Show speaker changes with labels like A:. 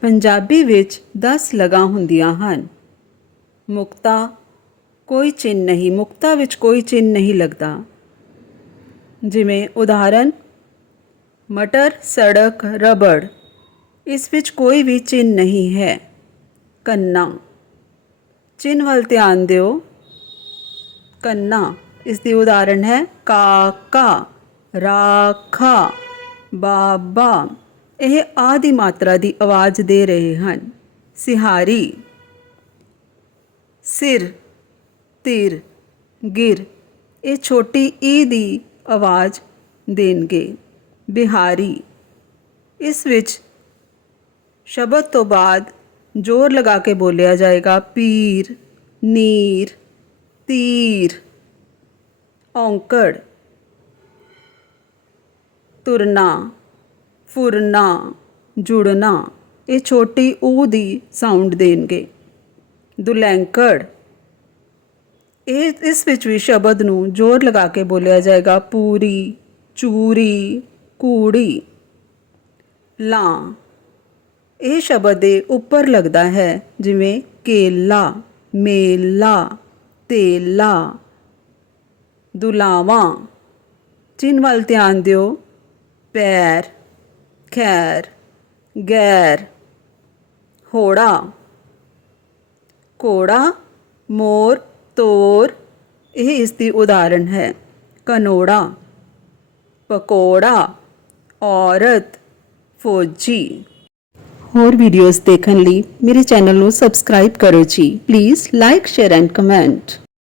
A: ਪੰਜਾਬੀ ਵਿੱਚ 10 ਲਗਾਂ ਹੁੰਦੀਆਂ ਹਨ। ਮੁਕਤਾ, ਕੋਈ ਚਿੰਨ ਨਹੀਂ, ਮੁਕਤਾ ਵਿੱਚ ਕੋਈ ਚਿੰਨ ਨਹੀਂ ਲੱਗਦਾ। ਜਿਵੇਂ ਉਦਾਹਰਨ, ਮਟਰ, ਸੜਕ, ਰਬੜ, ਇਸ ਵਿੱਚ ਕੋਈ ਵੀ ਚਿੰਨ ਨਹੀਂ ਹੈ। ਕੰਨਾ ਚਿੰਨ ਵੱਲ ਧਿਆਨ ਦਿਓ। ਕੰਨਾ, ਇਸ ਦੀ ਉਦਾਹਰਣ ਹੈ ਕਾਕਾ, ਰਾਖਾ, ਬਾਬਾ। ਇਹ ਆਦੀ ਮਾਤਰਾ ਦੀ ਆਵਾਜ਼ ਦੇ ਰਹੇ ਹਨ। ਸਿਹਾਰੀ, ਸਿਰ, ਤਿਰ, ਗਿਰ, ਇਹ ਛੋਟੀ ਈ ਦੀ ਆਵਾਜ਼ ਦੇਣਗੇ। ਬਿਹਾਰੀ, ਇਸ ਵਿੱਚ ਸ਼ਬਦ ਤੋਂ ਬਾਅਦ ਜ਼ੋਰ ਲਗਾ ਕੇ ਬੋਲਿਆ ਜਾਏਗਾ, ਪੀਰ, ਨੀਰ, ਤੀਰ, ਔਂਕੜ, ਤੁਰਨਾ। ਫੁਰਨਾ, ਜੁੜਨਾ, ਇਹ ਛੋਟੀ ਊ ਦੀ ਸਾਊਂਡ ਦੇਣਗੇ। ਦੁਲੈਂਕੜ। ਇਹ, ਇਸ ਵਿੱਚ ਵੀ ਸ਼ਬਦ ਨੂੰ ਜ਼ੋਰ ਲਗਾ ਕੇ ਬੋਲਿਆ ਜਾਏਗਾ, ਪੂਰੀ, ਚੂਰੀ, ਕੂੜੀ। ਲਾਂ। ਇਹ ਸ਼ਬਦ ਦੇ ਉੱਪਰ ਲੱਗਦਾ ਹੈ, ਜਿਵੇਂ ਕੇਲਾ, ਮੇਲਾ, ਤੇਲਾ। ਦੁਲਾਵਾਂ। ਚਿੰਨ ਵੱਲ ਧਿਆਨ ਦਿਓ। ਪੈਰ। ਖੈਰ ਗੈਰ ਹੋੜਾ ਕੋੜਾ ਮੋਰ ਤੋਰ ਇਹ ਇਸ ਦੀ ਉਦਾਹਰਣ ਹੈ ਕਨੋੜਾ ਪਕੌੜਾ ਔਰਤ ਫੌਜੀ ਹੋਰ ਵੀਡੀਓਜ਼ ਦੇਖਣ ਲਈ ਮੇਰੇ ਚੈਨਲ ਨੂੰ ਸਬਸਕ੍ਰਾਈਬ ਕਰੋ ਜੀ please like share and comment